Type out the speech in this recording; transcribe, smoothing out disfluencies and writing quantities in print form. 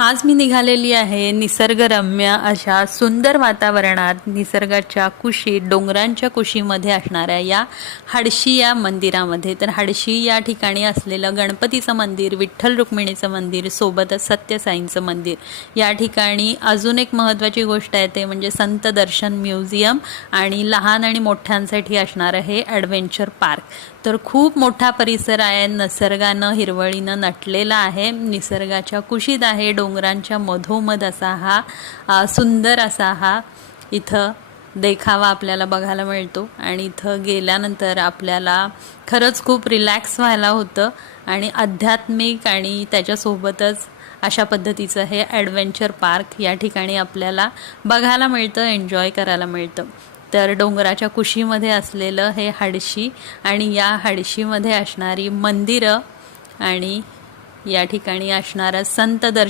आज मी निघालेली आहे निसर्गरम्य अशा सुंदर वातावरणात निसर्गाच्या कुशीत डोंगरांच्या कुशीमध्ये असणाऱ्या या हडशी या मंदिरामध्ये। तर हडशी या ठिकाणी असलेलं गणपतीचं मंदिर, विठ्ठल रुक्मिणीचं मंदिर, सोबतच सत्यसाईंचं मंदिर। या ठिकाणी अजून एक महत्त्वाची गोष्ट आहे ते म्हणजे संत दर्शन म्युझियम आणि लहान आणि मोठ्यांसाठी असणारं हे ॲडव्हेंचर पार्क। तर खूप मोठा परिसर आहे, निसर्गानं हिरवळीनं नटलेला आहे, निसर्गाच्या कुशीत आहे, डोंगरांच्या मधोमध असा हा सुंदर असा हा इथं देखावा आपल्याला बघायला मिळतो। आणि इथं गेल्यानंतर आपल्याला खरंच खूप रिलॅक्स व्हायला होतं आणि आध्यात्मिक आणि त्याच्यासोबतच अशा पद्धतीचं हे ॲडव्हेंचर पार्क या ठिकाणी आपल्याला बघायला मिळतं, एन्जॉय करायला मिळतं। तर डोंगराच्या कुशीमध्ये असलेलं हे हडशी आणि या हडशीमध्ये असणारी मंदिरं आणि या ठिकाणी असणारं संत दर्शन